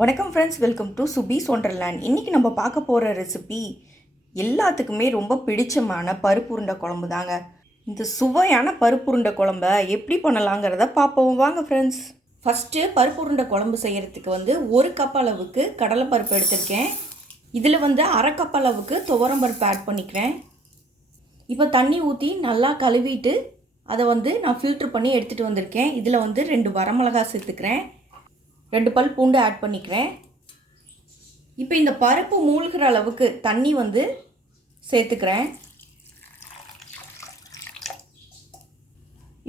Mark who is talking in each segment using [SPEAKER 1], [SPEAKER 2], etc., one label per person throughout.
[SPEAKER 1] வணக்கம் friends welcome to Subi's wonderland இன்றைக்கி நம்ம பார்க்க போகிற ரெசிபி எல்லாத்துக்குமே ரொம்ப பிடிச்சமான பருப்பு உருண்டை குழம்பு தாங்க. இந்த சுவையான பருப்பு உருண்டை குழம்ப எப்படி பண்ணலாங்கிறத பார்ப்போம். வாங்க ஃப்ரெண்ட்ஸ் ஃபஸ்ட்டு பருப்பு உருண்டை குழம்பு செய்கிறதுக்கு வந்து ஒரு கப் அளவுக்கு கடலைப்பருப்பு எடுத்திருக்கேன். இதில் வந்து அரை கப் அளவுக்கு துவரம் பருப்பு ஆட் பண்ணிக்கிறேன். இப்போ தண்ணி ஊற்றி நல்லா கழுவிட்டு அதை வந்து நான் ஃபில்ட்ரு பண்ணி எடுத்துகிட்டு வந்திருக்கேன். இதில் வந்து ரெண்டு வரமிளகா சேர்த்துக்கிறேன். ரெண்டு பல் பூண்டு ஆட் பண்ணிக்கிறேன். இப்போ இந்த பருப்பு மூழ்கிற அளவுக்கு தண்ணி வந்து சேர்த்துக்கிறேன்.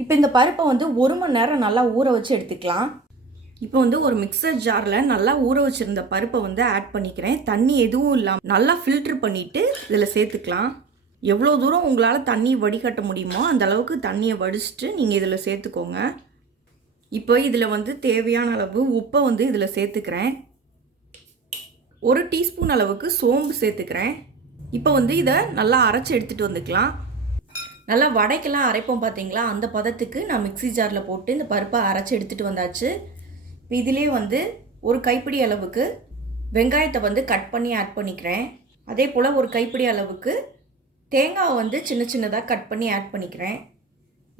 [SPEAKER 1] இப்போ இந்த பருப்பை வந்து ஒரு மணி நேரம் நல்லா ஊற வச்சு எடுத்துக்கலாம். இப்போ வந்து ஒரு மிக்சர் ஜாரில் நல்லா ஊற வச்சுருந்த பருப்பை வந்து ஆட் பண்ணிக்கிறேன். தண்ணி எதுவும் இல்லாமல் நல்லா ஃபில்ட்ரு பண்ணிவிட்டு இதில் சேர்த்துக்கலாம். எவ்வளோ தூரம் உங்களால் தண்ணி வடிகட்ட முடியுமோ அந்த அளவுக்கு தண்ணியை வடிச்சிட்டு நீங்கள் இதில் சேர்த்துக்கோங்க. இப்போ இதில் வந்து தேவையான அளவு உப்பை வந்து இதில் சேர்த்துக்கிறேன். ஒரு டீஸ்பூன் அளவுக்கு சோம்பு சேர்த்துக்கிறேன். இப்போ வந்து இதை நல்லா அரைச்சி எடுத்துகிட்டு வந்துக்கலாம். நல்லா வடைக்கெல்லாம் அரைப்போம் பார்த்தீங்களா? அந்த பதத்துக்கு நான் மிக்சி ஜாரில் போட்டு இந்த பருப்பை அரைச்சி எடுத்துகிட்டு வந்தாச்சு. இப்போ இதிலே வந்து ஒரு கைப்பிடி அளவுக்கு வெங்காயத்தை வந்து கட் பண்ணி ஆட் பண்ணிக்கிறேன். அதே போல் ஒரு கைப்பிடி அளவுக்கு தேங்காவை வந்து சின்ன சின்னதாக கட் பண்ணி ஆட் பண்ணிக்கிறேன்.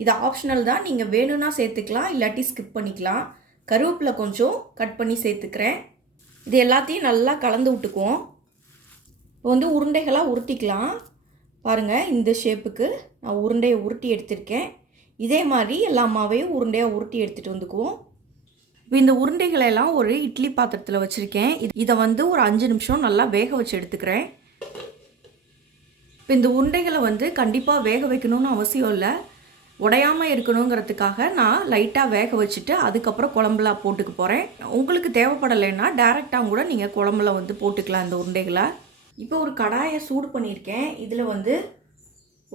[SPEAKER 1] இது ஆப்ஷனல் தான். நீங்கள் வேணும்னா சேர்த்துக்கலாம் இல்லாட்டி ஸ்கிப் பண்ணிக்கலாம். கருவேப்பிலை கொஞ்சம் கட் பண்ணி சேர்த்துக்கிறேன். இது எல்லாத்தையும் நல்லா கலந்து விட்டுக்குவோம். இப்போ வந்து உருண்டைகளாக உருட்டிக்கலாம். பாருங்கள் இந்த ஷேப்புக்கு நான் உருண்டையை உருட்டி எடுத்திருக்கேன். இதே மாதிரி எல்லா மாவையும் உருண்டையாக உருட்டி எடுத்துகிட்டு வந்துக்குவோம். இப்போ இந்த உருண்டைகளை எல்லாம் ஒரு இட்லி பாத்திரத்தில் வச்சுருக்கேன். இதை வந்து ஒரு அஞ்சு நிமிஷம் நல்லா வேக வச்சு எடுத்துக்கிறேன். இப்போ இந்த உருண்டைகளை வந்து கண்டிப்பாக வேக வைக்கணும்னு அவசியம் இல்லை. உடையாமல் இருக்கணுங்கிறதுக்காக நான் லைட்டாக வேக வச்சுட்டு அதுக்கப்புறம் குழம்புலாம் போட்டுக்க போகிறேன் உங்களுக்கு தேவைப்படலைன்னா டேரெக்டாக கூட நீங்கள் குழம்புல வந்து போட்டுக்கலாம் இந்த உருண்டைகளை. இப்போ ஒரு கடாயை சூடு பண்ணியிருக்கேன். இதில் வந்து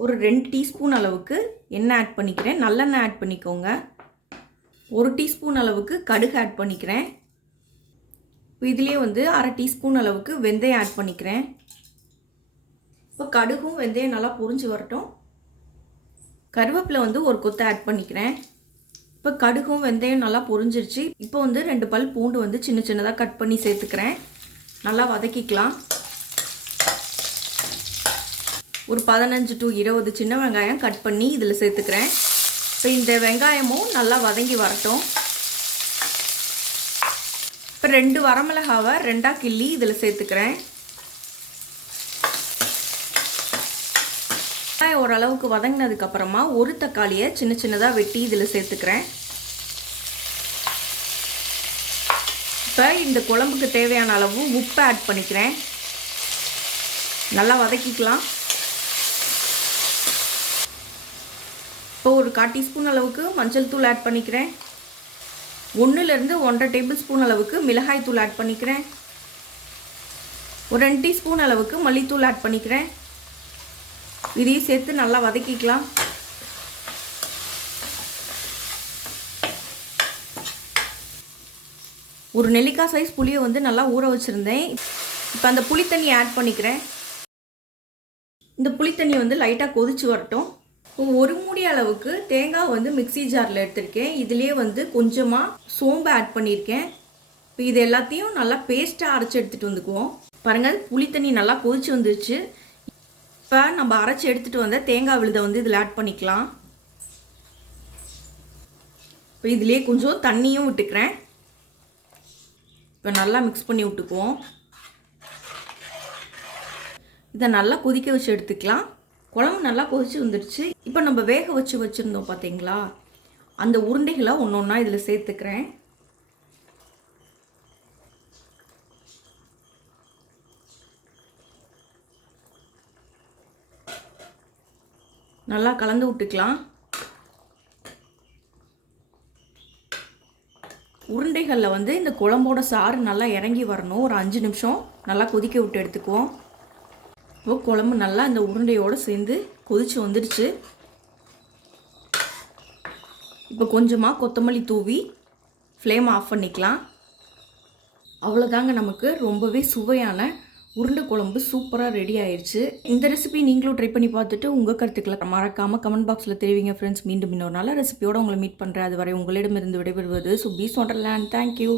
[SPEAKER 1] ஒரு ரெண்டு டீஸ்பூன் அளவுக்கு எண்ணெய் ஆட் பண்ணிக்கிறேன். நல்லெண்ணெய் ஆட் பண்ணிக்கோங்க. ஒரு டீஸ்பூன் அளவுக்கு கடுகு ஆட் பண்ணிக்கிறேன். இப்போ இதுலேயே வந்து அரை டீஸ்பூன் அளவுக்கு வெந்தயம் ஆட் பண்ணிக்கிறேன். இப்போ கடுகும் வெந்தயம் நல்லா புரிஞ்சு வரட்டும். கருவேப்பிலை வந்து ஒரு கொத்தை ஆட் பண்ணிக்கிறேன். இப்போ கடுகும் வெந்தயம் நல்லா பொரிஞ்சிருச்சு. இப்போ வந்து ரெண்டு பல் பூண்டு வந்து சின்ன சின்னதாக கட் பண்ணி சேர்த்துக்கிறேன். நல்லா வதக்கிக்கலாம். ஒரு பதினஞ்சு டு இருபது சின்ன வெங்காயம் கட் பண்ணி இதில் சேர்த்துக்கிறேன். இப்போ இந்த வெங்காயமும் நல்லா வதங்கி வரட்டும். இப்போ ரெண்டு வரமிளகாவை ரெண்டாக கிள்ளி இதில் சேர்த்துக்கிறேன். வெங்காயம் ஓரளவுக்கு வதங்கினதுக்கப்புறமா ஒரு தக்காளியை சின்ன சின்னதாக வெட்டி இதில் சேர்த்துக்கிறேன். இப்போ இந்த குழம்புக்கு தேவையான அளவு உப்பு ஆட் பண்ணிக்கிறேன். நல்லா வதக்கிக்கலாம். இப்போ ஒரு கால் டீஸ்பூன் அளவுக்கு மஞ்சள் தூள் ஆட் பண்ணிக்கிறேன். ஒன்றுலேருந்து ஒன்றரை டேபிள் ஸ்பூன் அளவுக்கு மிளகாய் தூள் ஆட் பண்ணிக்கிறேன். ஒரு ரெண்டு டீஸ்பூன் அளவுக்கு மல்லித்தூள் ஆட் பண்ணிக்கிறேன். இதையும் சேர்த்து நல்லா வதக்கிக்கலாம். ஒரு நெல்லிக்காய் சைஸ் புளியை வந்து நல்லா ஊற வச்சுருந்தேன். இப்போ அந்த புளித்தண்ணி ஆட் பண்ணிக்கிறேன். இந்த புளித்தண்ணி வந்து லைட்டாக கொதிச்சு வரட்டும். ஒரு மூடி அளவுக்கு தேங்காய் வந்து மிக்சி ஜாரில் எடுத்திருக்கேன். இதுலேயே வந்து கொஞ்சமாக சோம்பு ஆட் பண்ணியிருக்கேன். இப்போ இது எல்லாத்தையும் நல்லா பேஸ்ட்டாக அரைச்சி எடுத்துகிட்டு வந்துக்குவோம். பாருங்கள் புளித்தண்ணி நல்லா கொதிச்சு வந்துருச்சு. இப்போ நம்ம அரைச்சி எடுத்துகிட்டு வந்த தேங்காய் விழுதை வந்து இதில் ஆட் பண்ணிக்கலாம். இப்போ இதிலே கொஞ்சம் தண்ணியும் விட்டுக்கிறேன். இப்போ நல்லா மிக்ஸ் பண்ணி விட்டுக்குவோம். இதை நல்லா கொதிக்க வச்சு எடுத்துக்கலாம். குழம்பு நல்லா கொதிச்சு வந்துடுச்சு இப்போ நம்ம வேக வச்சு வச்சுருந்தோம் பார்த்தீங்களா அந்த உருண்டைகளை ஒன்று ஒன்றா இதில் சேர்த்துக்கிறேன். நல்லா கலந்து விட்டுக்கலாம். உருண்டைகளில் வந்து இந்த குழம்போட சாறு நல்லா இறங்கி வரணும். ஒரு அஞ்சு நிமிஷம் நல்லா கொதிக்க விட்டு எடுத்துக்குவோம். இப்போ குழம்பு நல்லா இந்த உருண்டையோடு சேர்ந்து கொதிச்சு வந்துடுச்சு. இப்போ கொஞ்சமாக கொத்தமல்லி தூவி ஃப்ளேம் ஆஃப் பண்ணிக்கலாம். அவ்வளோதாங்க நமக்கு ரொம்பவே சுவையான உருண்டை குழம்பு சூப்பராக ரெடி ஆயிடுச்சு இந்த ரெசிபி நீங்களும் ட்ரை பண்ணி பார்த்துட்டு உங்கள் கருத்துக்களை மறக்காமல் கமெண்ட் பாக்ஸில் தெரிவிங்க ஃப்ரெண்ட்ஸ் மீண்டும் இன்னொரு நல்ல ரெசிபியோட உங்களை மீட் பண்ணுறேன் அது வரை உங்களிடமிருந்து விடைபெறுவது ஸோ பீஸ் ஒண்டர்லேண்ட் தேங்க்யூ